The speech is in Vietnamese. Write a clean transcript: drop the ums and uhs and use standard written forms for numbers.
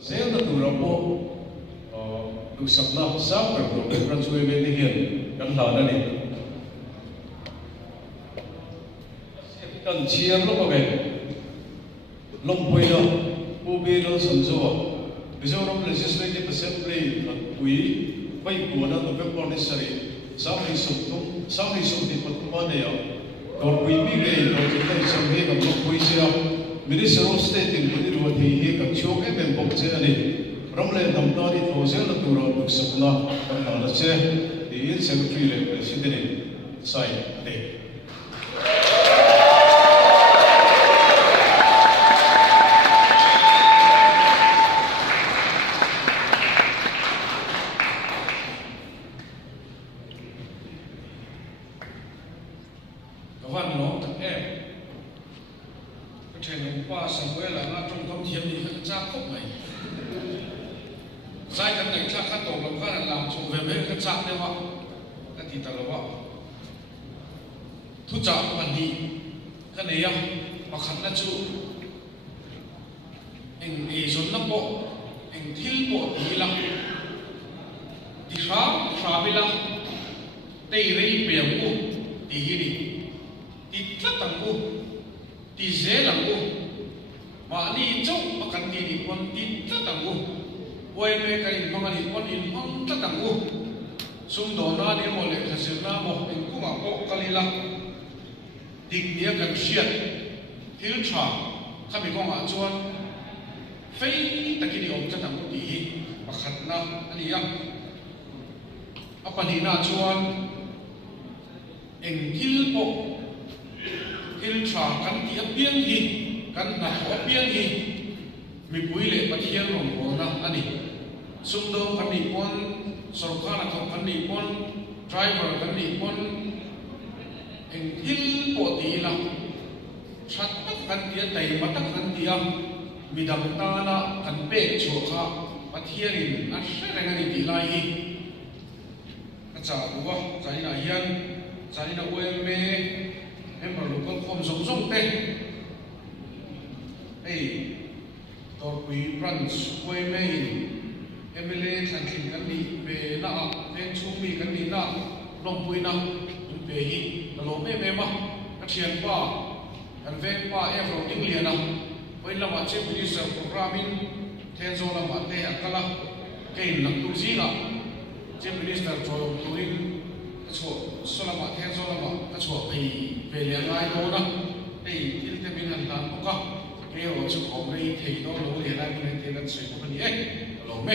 Zel na tu rapo tu sabna sab kar to ran suwe me te hian kan la na ni kan chiam lo ka long poi lo u be lo sam zo Mizoram Legislative Assembly we pai ko na to pe ni sari sabi sum di patma ne ya or we bi re to te sam he ka long poi sia Minister of State in Budiru he ka choke me bok che ani ramle damta di to zel na tu ro sabna kan la che the secretary le president sai de thu chạm bản đi cái này à mà khăn là chú anh ấy dùng lắm bộ anh thiếu bộ thì lắm thì khá bị lắm đây đây biển cô thì gì đi thì rất tăng cô thì dễ lắm cô mà đi trong mà cần đi con thì rất tăng cô quay về cái mà cái con thì không rất tăng cô xung đột na đi một lệ thật sự na một mình cũng mà bộ cái lắm định nghĩa cần xuyên thiếu trả các bị con chuan phi tất cả những ông chất thằng cũng đi và khát na anh em apa ni na chuan em thiếu bộ thiếu trả cần đi biếng hi cần đặt họ biếng hi mình bùi lệ bắt hiên lòng của na anh em xung đột cần đi con sổ khá là không cần đi con driver cần đi con anh thiếu bộ tí là sát tất khăn tía tay bắt tất khăn tía mi đầm ta là cần bê chùa khá bắt hiên in ăn sẽ là ngay tí lại hi cái chả bùa trái là hiên trái là uem mê em bảo lúc con không giống giống tên ấy tôi quý brunch uem mê em lên thành hình cái gì về nọ tên chú mi cái gì nọ lòng quý nọ về hi là lỗ mê mê mà các chuyện qua anh về qua em rồi tiếng liền nào với là mà chế bây giờ programming theo do là mà thế à cái là cái lập tu gì là chế bây giờ rồi tu đi cái chỗ số là mà theo do là mà cái chỗ về liền lại đâu đó thì cái mình làm làm có cái ở chỗ của mình thì nó lỗ liền lại mình thì nó sẽ có cái gì ấy lỗ mê